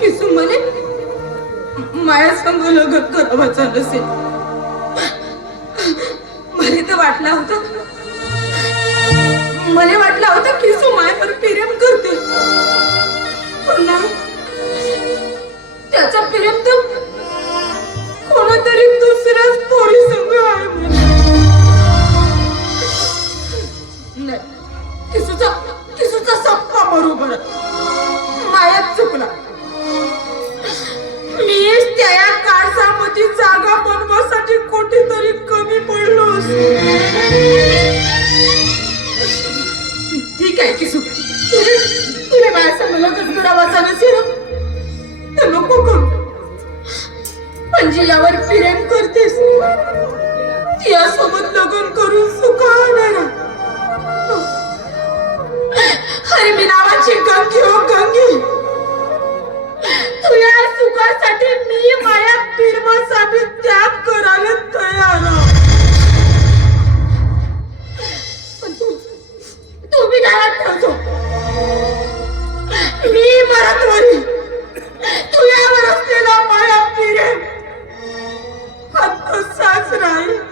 किसू म्हणे माया संग लग्न करावाचं नसेल. मला तर वाटलं होतं. मला वाटलं होतं किसू मायावर प्रेम करते पण नाही त्याचा प्रेम तर किसूचा किसूचा सप्पा बरोबर मायात चुकला. मी त्या या जागा बनवासाठी कुठेतरी कमी पडलो. ठीक आहे किसू. तुला माझ्या संग लग्न करावाचा नसेल तर नको करू. म्हणजे पण जियावर प्रेम करतेस. तियासोबत लग्न तरी मी नावाची गंगी हो गंगी. तुझ्या सुखासाठी मी माझ्या पिरमासाठी त्याग करायला तयार तू मी गावात ठेवतो. मी मरत वरी तुझ्यावर असलेला माया पिरे. हत्त साच राहील.